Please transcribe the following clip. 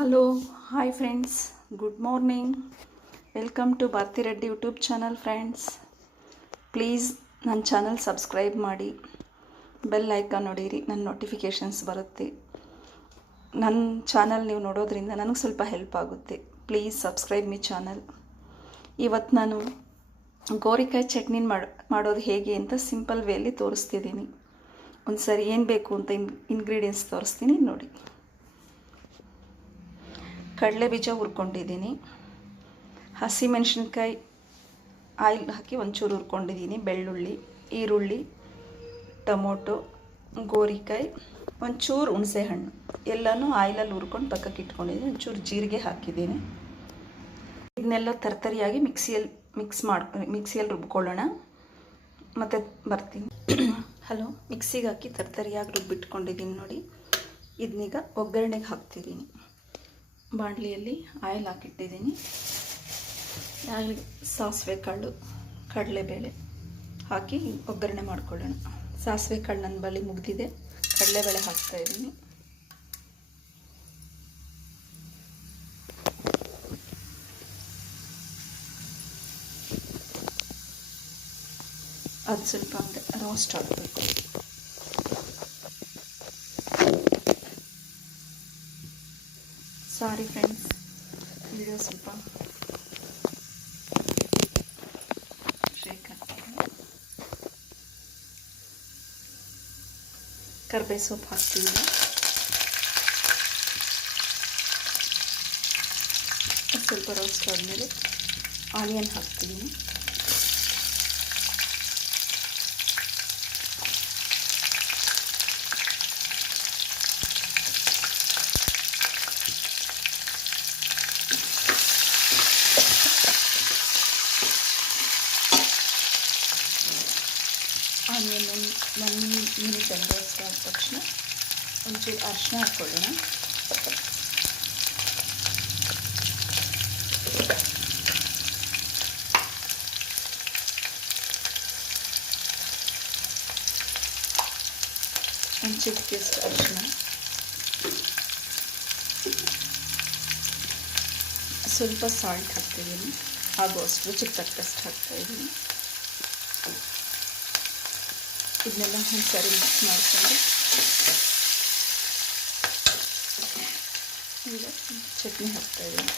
Hello hi friends, good morning. Welcome to Bharati Reddy YouTube channel. Friends, please ನನ್ನ channel subscribe ಮಾಡಿ, bell icon ನೋಡಿರಿ, ನನ್ನ notifications ಬರುತ್ತೆ. ನನ್ನ ಚಾನಲ್ ನೀವು ನೋಡೋದ್ರಿಂದ ನನಗೆ ಸ್ವಲ್ಪ ಹೆಲ್ಪ್ ಆಗುತ್ತೆ. Please subscribe me channel. ಇವತ್ತು ನಾನು ಗೋರಿಕಾಯಿ ಚಟ್ನಿ ಮಾಡೋದು ಹೇಗೆ ಅಂತ ಸಿಂಪಲ್ ವೇಲಿ ತೋರಿಸ್ತಿದ್ದೀನಿ. ಒಂದು ಸರಿ ಏನು ಬೇಕು ಅಂತ ಇಂಗ್ರೀಡಿಯೆಂಟ್ಸ್ ತೋರಿಸ್ತೀನಿ ನೋಡಿ. ಕಡಲೆ ಬೀಜ ಹುರ್ಕೊಂಡಿದ್ದೀನಿ, ಹಸಿಮೆಣಸಿನ್ಕಾಯಿ ಆಯಿಲ್ ಹಾಕಿ ಒಂಚೂರು ಹುರ್ಕೊಂಡಿದ್ದೀನಿ, ಬೆಳ್ಳುಳ್ಳಿ, ಈರುಳ್ಳಿ, ಟೊಮೊಟೊ, ಗೋರಿಕಾಯಿ, ಒಂಚೂರು ಹುಣಸೆಹಣ್ಣು ಎಲ್ಲನೂ ಆಯಿಲಲ್ಲಿ ಹುರ್ಕೊಂಡು ಪಕ್ಕಕ್ಕೆ ಇಟ್ಕೊಂಡಿದ್ದೀನಿ. ಒಂಚೂರು ಜೀರಿಗೆ ಹಾಕಿದ್ದೀನಿ. ಇದನ್ನೆಲ್ಲ ತರ್ತರಿಯಾಗಿ ಮಿಕ್ಸಿಯಲ್ಲಿ ರುಬ್ಕೊಳ್ಳೋಣ. ಮತ್ತು ಬರ್ತೀನಿ. ಹಲೋ, ಮಿಕ್ಸಿಗೆ ಹಾಕಿ ತರ್ತರಿಯಾಗಿ ರುಬ್ಬಿಟ್ಕೊಂಡಿದ್ದೀನಿ ನೋಡಿ. ಇದನ್ನೀಗ ಒಗ್ಗರಣೆಗೆ ಹಾಕ್ತಿದ್ದೀನಿ. ಬಾಣಲಿಯಲ್ಲಿ ಆಯಿಲ್ ಹಾಕಿಟ್ಟಿದ್ದೀನಿ. ಸಾಸಿವೆ ಕಾಳು, ಕಡಲೆಬೇಳೆ ಹಾಕಿ ಒಗ್ಗರಣೆ ಮಾಡ್ಕೊಳ್ಳೋಣ. ಸಾಸಿವೆ ಕಾಳು ನನ್ನ ಬಳಿ ಮುಗಿದಿದೆ, ಕಡಲೆಬೇಳೆ ಹಾಕ್ತಾಯಿದ್ದೀನಿ. ಅದು ಸ್ವಲ್ಪ ಅಂದರೆ ರೋಸ್ಟ್ ಆಗಬೇಕು. ಸಾರಿ ಫ್ರೆಂಡ್ಸ್, ವಿಡಿಯೋ ಸ್ವಲ್ಪ ಶೇಕ್ ಆಗ್ತಿದೆ. ಕರ್ಬೇವು ಸೊಪ್ಪು ಹಾಕ್ತಿದ್ದೀನಿ. ಸ್ವಲ್ಪ ರೋಸ್ಟ್ ಆದಮೇಲೆ ಆನಿಯನ್ ಹಾಕ್ತಿದ್ದೀನಿ. ಆನಿಯನ್ ಒಂದು ಮಿನಿಟ್ ರೋಸ್ಟ್ ಆದ ತಕ್ಷಣ ಒಂಚೂರು ಅರಿಶಿನ ಹಾಕ್ಕೊಳ್ಳೋಣ. ಒಂದು ಚಿಟಿಕೆಯಷ್ಟು ಅರಿಶಿನ, ಸ್ವಲ್ಪ ಸಾಲ್ಟ್ ಹಾಕ್ತಿದ್ದೀನಿ. ಆಗೋಷ್ಟು ರುಚಿಗೆ ತಕ್ಕಷ್ಟು ಹಾಕ್ತಾಯಿದ್ದೀನಿ. ಇದನ್ನೆಲ್ಲ ಒಂದು ಸರಿ ಮಿಕ್ಸ್ ಮಾಡಿಕೊಂಡು ಈಗ ಚಟ್ನಿ ಹಾಕ್ತಾಯಿದ್ದೀನಿ.